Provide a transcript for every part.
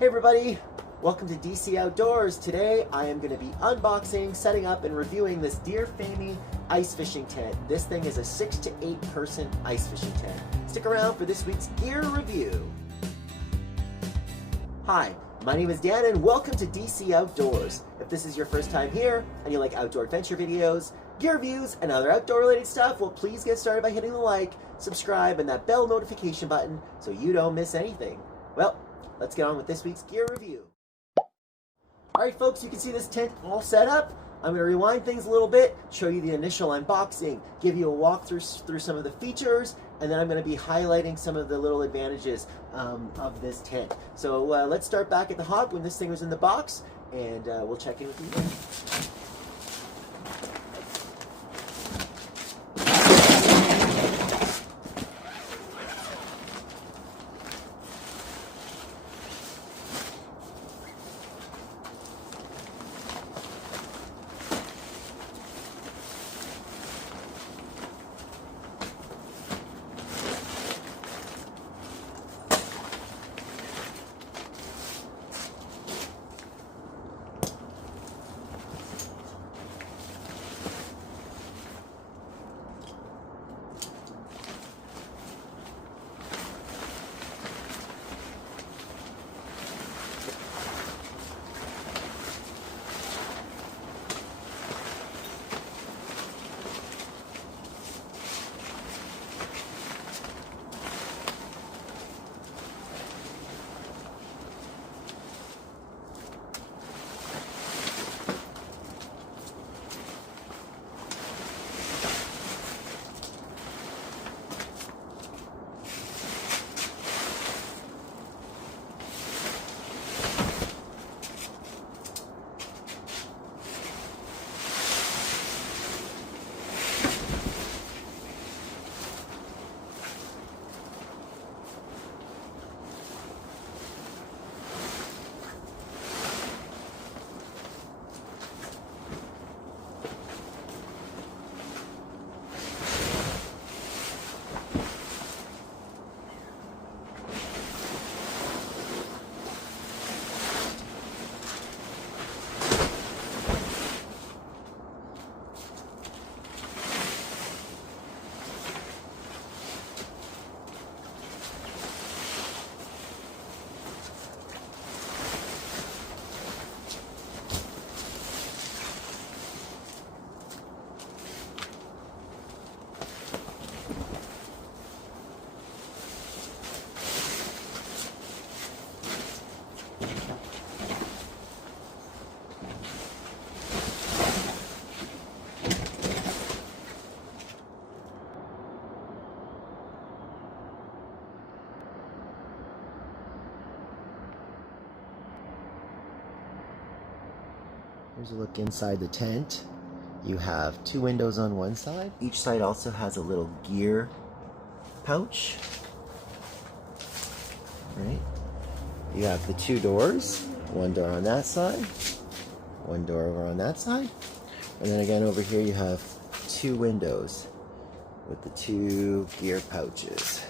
Hey everybody, welcome to DC Outdoors. Today I am going to be unboxing, setting up, and reviewing this Deer Famey ice fishing tent. This thing is a 6 to 8 person ice fishing tent. Stick around for this week's gear review. Hi, my name is Dan and welcome to DC Outdoors. If this is your first time here and you like outdoor adventure videos, gear reviews, and other outdoor related stuff, well please get started by hitting the like, subscribe, and that bell notification button so you don't miss anything. Well, let's get on with this week's gear review. Alright folks, you can see this tent all set up. I'm going to rewind things a little bit, show you the initial unboxing, give you a walkthrough through some of the features, and then I'm going to be highlighting some of the little advantages of this tent. So let's start back at the hop when this thing was in the box, and we'll check in with you then. Here's a look inside the tent. You have 2 windows on one side. Each side also has a little gear pouch. Right. You have the 2 doors. One door on that side, one door over on that side. And then again over here you have 2 windows with the 2 gear pouches.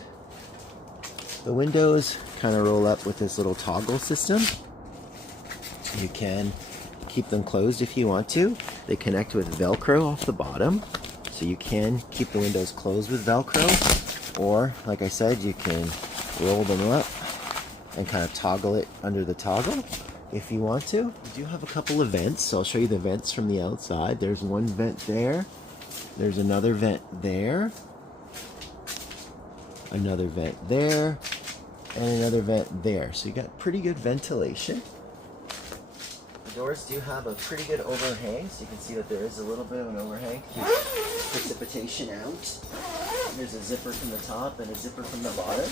The windows kind of roll up with this little toggle system. You can keep them closed if you want to. They connect with Velcro off the bottom, so you can keep the windows closed with Velcro, or like I said, you can roll them up and kind of toggle it under the toggle if you want to. You do have a couple of vents, so I'll show you the vents from the outside. There's one vent there, there's another vent there, another vent there, and another vent there. So you got pretty good ventilation. The doors do have a pretty good overhang, so you can see that there is a little bit of an overhang to keep precipitation out. There's a zipper from the top and a zipper from the bottom.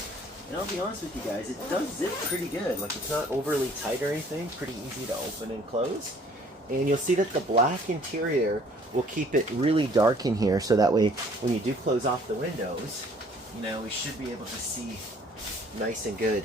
And I'll be honest with you guys, it does zip pretty good. Like, it's not overly tight or anything, pretty easy to open and close. And you'll see that the black interior will keep it really dark in here, so that way when you do close off the windows, you know, we should be able to see nice and good,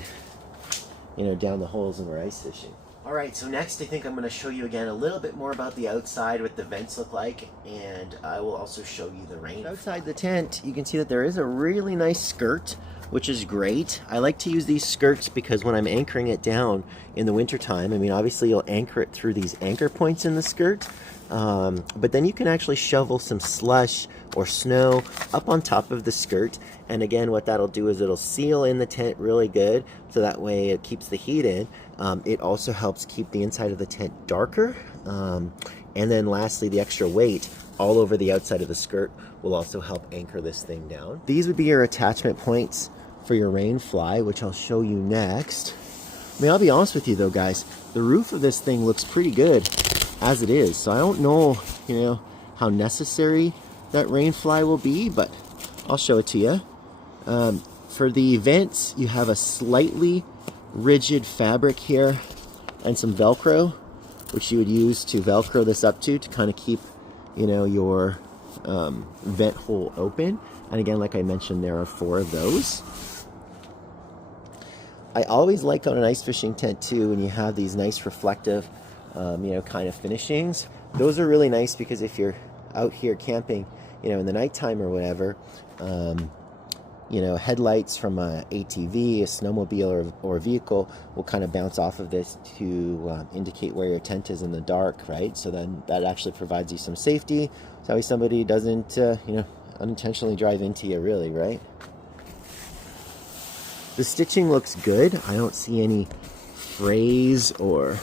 you know, down the holes when we're ice fishing. Alright, so next I think I'm going to show you again a little bit more about the outside, what the vents look like, and I will also show you the rain. Outside the tent, you can see that there is a really nice skirt which is great. I like to use these skirts because when I'm anchoring it down in the wintertime, I mean, obviously you'll anchor it through these anchor points in the skirt, but then you can actually shovel some slush or snow up on top of the skirt. And again, what that'll do is it'll seal in the tent really good, so that way it keeps the heat in. It also helps keep the inside of the tent darker. And then lastly, the extra weight all over the outside of the skirt will also help anchor this thing down. These would be your attachment points for your rain fly, which I'll show you next. I mean, I'll be honest with you though, guys, the roof of this thing looks pretty good as it is. So I don't know, you know, how necessary that rain fly will be, but I'll show it to you. For the vents, you have a slightly rigid fabric here and some Velcro, which you would use to Velcro this up to kind of keep, you know, your vent hole open. And again, like I mentioned, there are 4 of those. I always like on an ice fishing tent too, when you have these nice reflective, you know, kind of finishings. Those are really nice because if you're out here camping, you know, in the nighttime or whatever, you know, headlights from a ATV, a snowmobile, or a vehicle will kind of bounce off of this to indicate where your tent is in the dark, right? So then that actually provides you some safety, so that way somebody doesn't, you know, unintentionally drive into you, really, right? The stitching looks good. I don't see any frays or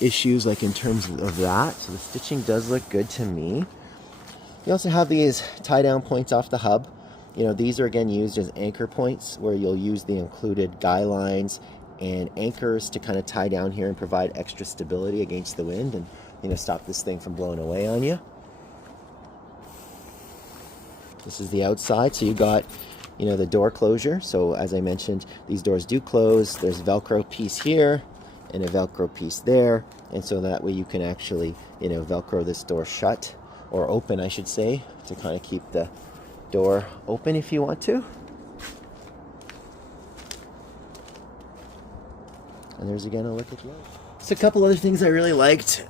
issues like in terms of that. So the stitching does look good to me. You also have these tie down points off the hub. You know, these are again used as anchor points where you'll use the included guy lines and anchors to kind of tie down here and provide extra stability against the wind and, you know, stop this thing from blowing away on you. This is the outside, so you got, you know, the door closure. So as I mentioned, these doors do close. There's a Velcro piece here and a Velcro piece there, and so that way you can actually, you know, Velcro this door shut, or open I should say, to kind of keep the door open if you want to. And there's again a look at you. So a couple other things I really liked.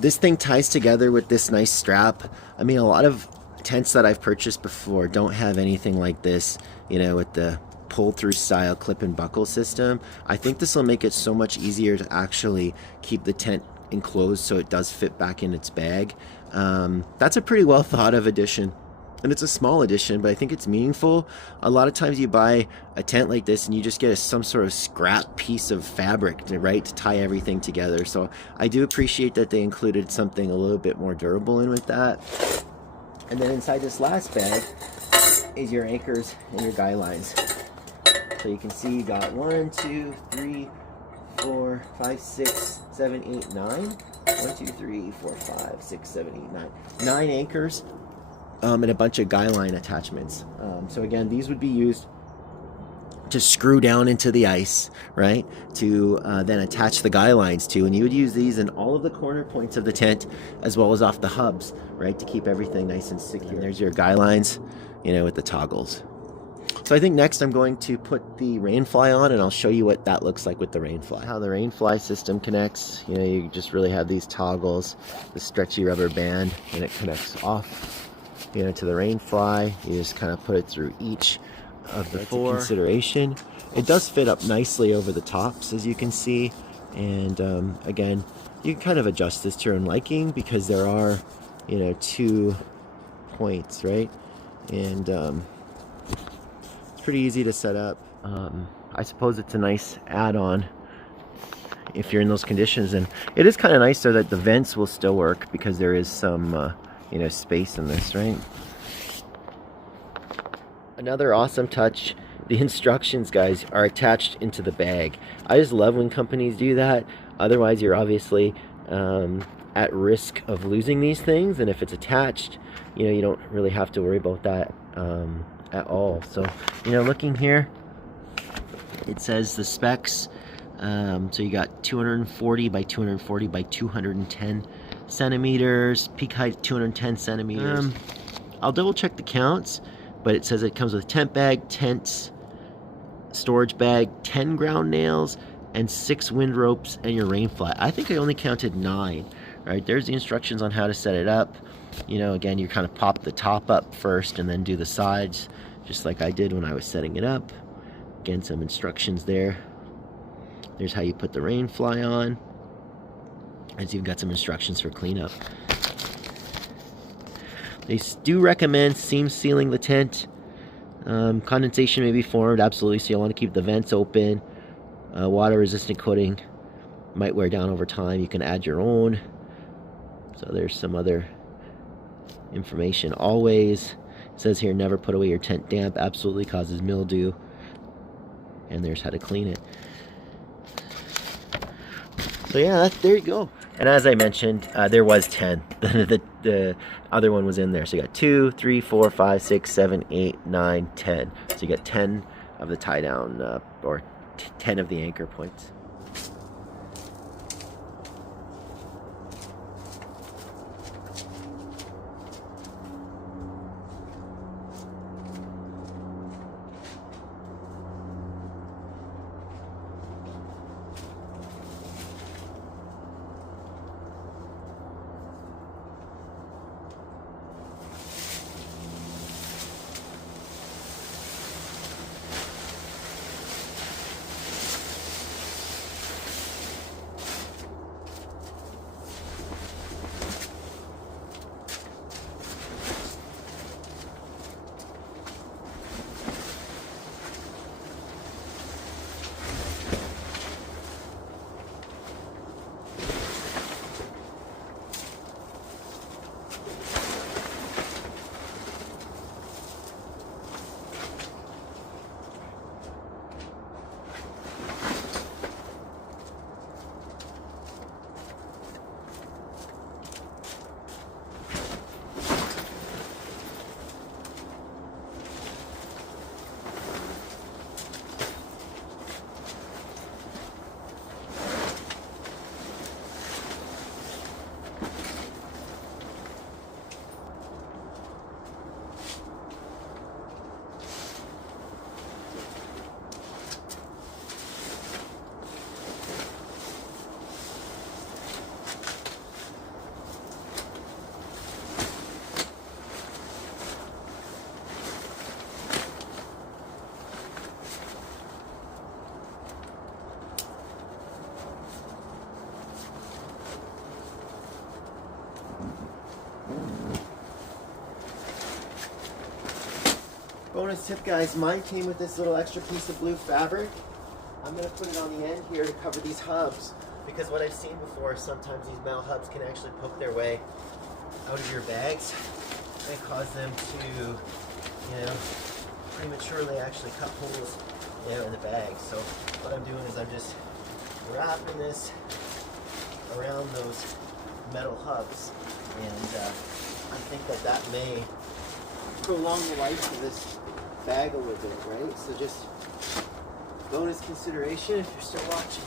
This thing ties together with this nice strap. I mean, a lot of tents that I've purchased before don't have anything like this, you know, with the pull-through style clip and buckle system. I think this will make it so much easier to actually keep the tent enclosed so it does fit back in its bag. That's a pretty well thought of addition. And it's a small addition, but I think it's meaningful. A lot of times you buy a tent like this and you just get some sort of scrap piece of fabric, right, to tie everything together. So I do appreciate that they included something a little bit more durable in with that. And then inside this last bag is your anchors and your guy lines. So you can see you got 1, 2, 3, 4, 5, 6, 7, 8, 9. 1, 2, 3, 4, 5, 6, 7, 8, 9. 9 anchors. And a bunch of guy line attachments. So again, these would be used to screw down into the ice, right? To then attach the guy lines to, and you would use these in all of the corner points of the tent, as well as off the hubs, right? To keep everything nice and secure. And there's your guy lines, you know, with the toggles. So I think next I'm going to put the rain fly on, and I'll show you what that looks like with the rain fly. How the rain fly system connects. You know, you just really have these toggles, the stretchy rubber band, and it connects off, you know, to the rain fly. You just kind of put it through each of the 4. Consideration. It does fit up nicely over the tops, as you can see, and again, you can kind of adjust this to your own liking because there are, you know, 2 points, right? And it's pretty easy to set up. I suppose it's a nice add-on if you're in those conditions, and it is kind of nice so that the vents will still work because there is some you know, space in this, right? Another awesome touch, the instructions, guys, are attached into the bag. I just love when companies do that. Otherwise, you're obviously at risk of losing these things, and if it's attached, you know, you don't really have to worry about that at all. So, you know, looking here, it says the specs. So you got 240 by 240 by 210 centimeters, peak height 210 centimeters. I'll double check the counts, but it says it comes with tent bag, tents, storage bag, 10 ground nails, and 6 wind ropes, and your rain fly. I think I only counted 9. Right, there's the instructions on how to set it up. You know, again, you kind of pop the top up first and then do the sides just like I did when I was setting it up. Again, some instructions there. There's how you put the rain fly on. As you've got some instructions for cleanup. They do recommend seam sealing the tent. Condensation may be formed, absolutely, so you'll want to keep the vents open. Water resistant coating might wear down over time. You can add your own. So there's some other information. Always, it says here, never put away your tent damp, absolutely causes mildew. And there's how to clean it. So yeah, there you go. And as I mentioned, there was 10. The other one was in there. So you got 2, 3, 4, 5, 6, 7, 8, 9, 10. So you got 10 of the tie down, or 10 of the anchor points. Bonus tip, guys, mine came with this little extra piece of blue fabric. I'm going to put it on the end here to cover these hubs, because what I've seen before, sometimes these metal hubs can actually poke their way out of your bags and cause them to, you know, prematurely actually cut holes, you know, in the bag. So what I'm doing is I'm just wrapping this around those metal hubs, and I think that may prolong the life of this bag a little bit, right? So just bonus consideration if you're still watching.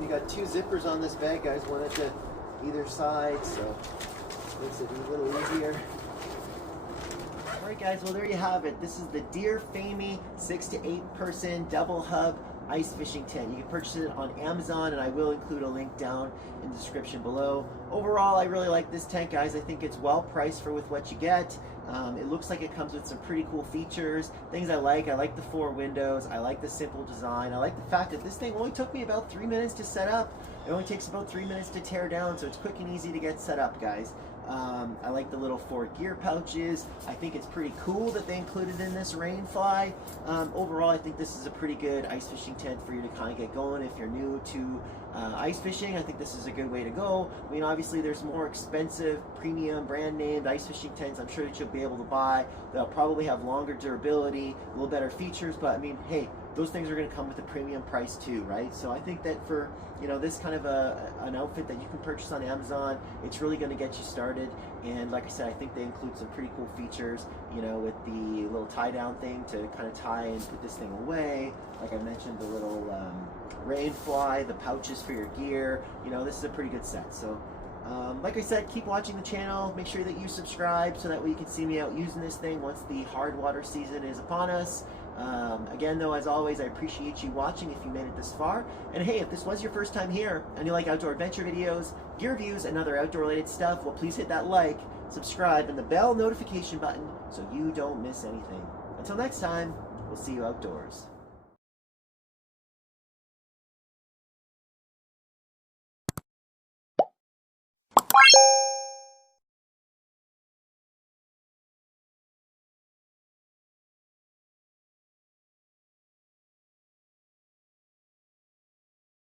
You got 2 zippers on this bag, guys, one at either side, so makes it a little easier. Alright guys, well there you have it. This is the Deer Famey 6 to 8 person double hub ice fishing tent. You can purchase it on Amazon, and I will include a link down in the description below. Overall, I really like this tent, guys. I think it's well priced for with what you get. It looks like it comes with some pretty cool features. Things I like the 4 windows. I like the simple design. I like the fact that this thing only took me about 3 minutes to set up. It only takes about 3 minutes to tear down, so it's quick and easy to get set up, guys. I like the little 4 gear pouches. I think it's pretty cool that they included in this Rainfly. Overall, I think this is a pretty good ice fishing tent for you to kind of get going if you're new to ice fishing. I think this is a good way to go. I mean, obviously there's more expensive premium brand named ice fishing tents I'm sure that you'll be able to buy. They'll probably have longer durability, a little better features, but I mean, hey, those things are going to come with a premium price too, right? So I think that for, you know, this kind of an outfit that you can purchase on Amazon, it's really going to get you started. And like I said, I think they include some pretty cool features, you know, with the little tie down thing to kind of tie and put this thing away. Like I mentioned, the little rain fly, the pouches for your gear. You know, this is a pretty good set. So like I said, keep watching the channel. Make sure that you subscribe so that way you can see me out using this thing once the hard water season is upon us. Again, though, as always, I appreciate you watching if you made it this far. And hey, if this was your first time here and you like outdoor adventure videos, gear reviews, and other outdoor related stuff, well, please hit that like, subscribe, and the bell notification button so you don't miss anything. Until next time, we'll see you outdoors.